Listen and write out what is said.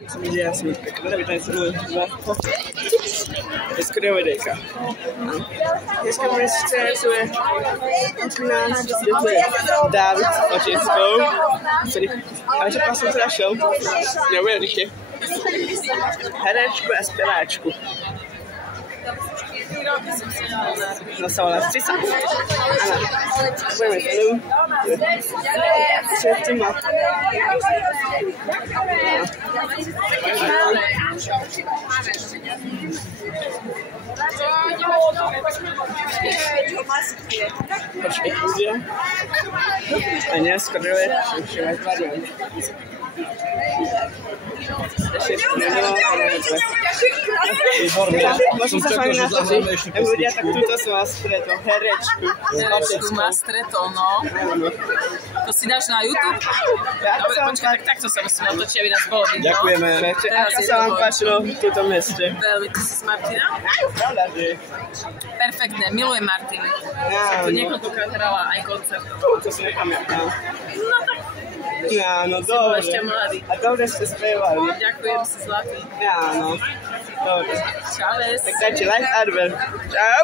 Ja som pekne, vítaj sa môj skoro videjka. Dneska v meste tu je 13, tu je Dávid Očeckou, ktorý som teda šel, neuvedel ešte herečku a speváčku. No sa volá Cica. Áno, budeme tu. Všetci ma. Počkej, ľudia. A neskôr ešte aj variant. Ešte nebolo, ale výborné. možno sa s vami natočiť. Ľudia, tak túto som vás stretol, herečku. Herečku ma stretol, no. To si dáš na YouTube? Dobre, počkaj, tak takto sa musím natočiť, aby nás bolo vidno. Ďakujeme. Ako sa vám páčilo v túto meste? Veľmi, ty si z Martina? Pravda, že? Perfektné, milujem Martiny. Tu niekoľkokrát hrala aj koncert. To si nepamätám. No tak. Áno, Si bol dobre. ešte mladý. A dobre ste spievali. Ďakujem si, zlatý. Áno, dobre. Čau, Tak dajte like a odber. Čau.